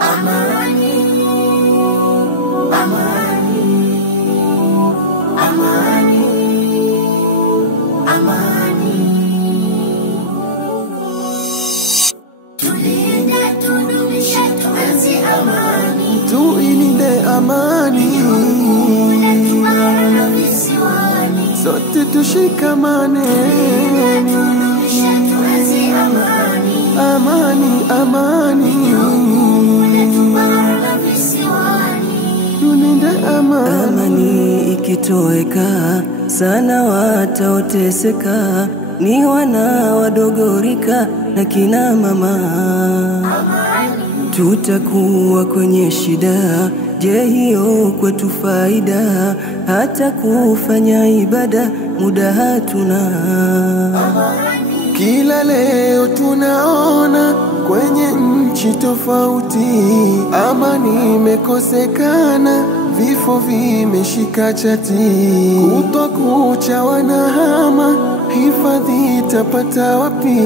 Amani, amani, amani, amani. Tulinde, tudumishe, tuenzi amani. Tuilinde amani, Bara na visiwani. sote tushikamane. Tudumishe, tuenzi amani. Amani, amani, Bara na visiwani. tulinde amani. Amani ikitoweka sana wataoteseka, ni wana wadogorika na kina mama. Tutakuwa kwenye shida, je hiyo kwetu faida? Hata kufanya ibada muda hatuna. Kila leo tunaona kwenye nchi tofauti amani imekosekana, vifo vimeshika chati, kutwa kucha wanahama, hifadhi tapata wapi?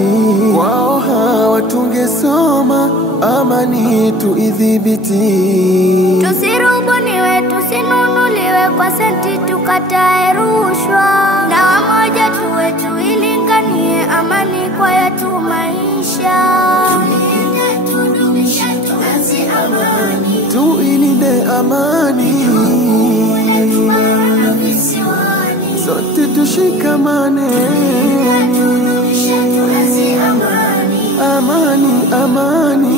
Kwao hawa tungesoma, amani tuidhibiti. Tusirubuniwe, tusinunuliwe kwa senti, tukatae rushwa, na wamoja tuwe tuilinganie amani kwa yetu maisha. Tulinde, tudumishe, tuenzi amani. Tuilinde amani, Bara na visiwani. sote tushikamane. Tudumishe, tuenzi amani. Amani, amani,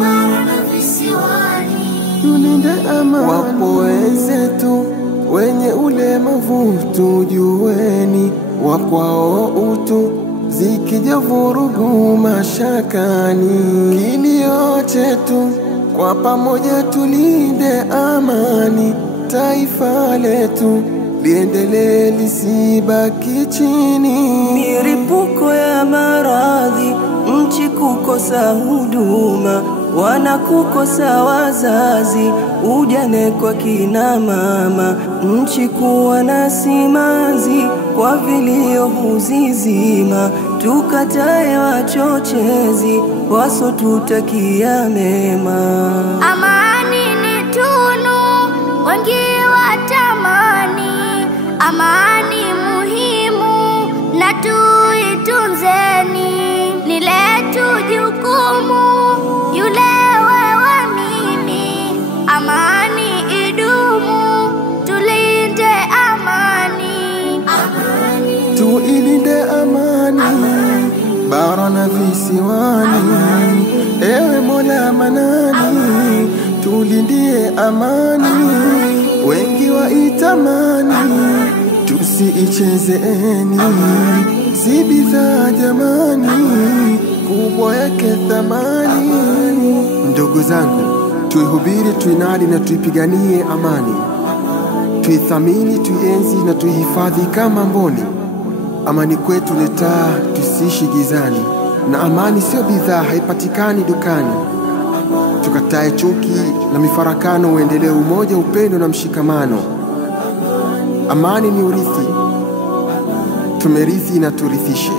Bara na visiwani. tulinde amani. Wapo wenzetu wenye ulemavu tujueni, wakwao utu zikija vurugu mashakani. Kilio chetu kwa pamoja, tulinde amani, taifa letu liendelee lisibaki chini. Milipuko ya maradhi, nchi kukosa huduma, wana kukosa wazazi, ujane kwa kina mama, nchi kuwa na simanzi kwa vilio huzizima. Tukatae wachochezi wasotutakia mema. Amani ni tunu, wengi watamani. Amani muhimu na tuitunzeni, ni letu jukumu, yule wewe mimi. Amani idumu, tulinde amani. Tuilinde amani, bara na visiwani. Ewe Mola Manani, tulindie amani, wengi waitamani, tusiichezeeni. Si bidhaa jamani, kubwa yake thamani. Ndugu zangu, tuihubiri, tuinadi na tuipiganie amani, tuithamini, tuienzi na tuihifadhi kama mboni. Amani kwetu ni taa, tusiishi gizani, na amani sio bidhaa, haipatikani dukani. Tukatae chuki na mifarakano, uendelee umoja, upendo na mshikamano. Amani ni urithi, tumerithi na turithishe.